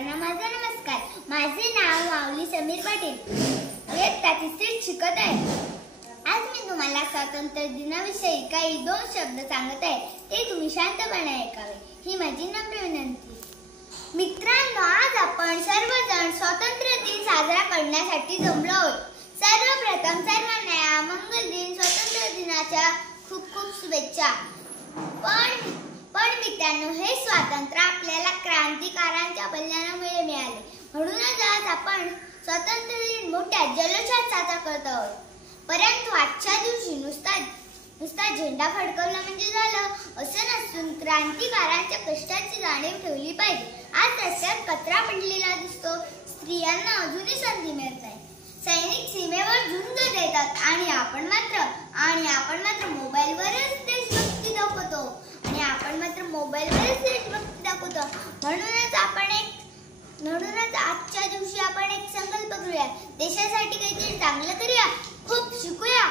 सर्वांना माझा नमस्कार। माझे नाव माऊली समीर पाटील, इयत्ता तिसरीत शिकत आहे। आज मी तुम्हाला स्वातंत्र्य दिनाविषयी काही दोन शब्द सांगत आहे, ते तुम्ही शांतपणे ऐकावे ही माझी नम्र विनंती। मित्रांनो, आज आपण सर्वजण स्वातंत्र्य दिन साजरा करण्यासाठी जमलो आहोत। सर्वप्रथम सर्वांना मंगल दिन, स्वातंत्र्य दिनाच्या खूप खूप शुभेच्छा। पण मित्रांनो, हे स्वातंत्र्य आपल्याला क्रांतिकारांच्या बलिदानामुळे मिळाले, म्हणूनच आज आपण स्वातंत्र्य दिन मोठ्या जल्लोषात साजरा करत आहोत। परंतु आजच्या दिवशी नुसता झेंडा फडकवला म्हणजे झालं असं नसून क्रांतिकारांच्या कष्टाची जाणीव ठेवली पाहिजे। आज रस्त्यात कचरा पडलेला दिसतो, स्त्रियांना अजूनही संधी मिळत नाही, सैनिक सीमेवर झुंज देतात आणि आपण मात्र मोबाईलवरच देशभक्ती दाखवतो म्हणूनच आजच्या दिवशी आपण एक संकल्प करूया, देशासाठी काहीतरी चांगलं करूया, खूप शिकूया,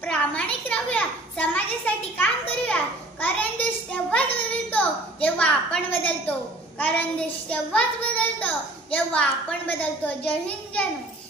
प्रामाणिक राहूया, समाजासाठी काम करूया। कारण देश तेव्हाच बदलतो जेव्हा आपण बदलतो। जय हिंद, जय महाराष्ट्र।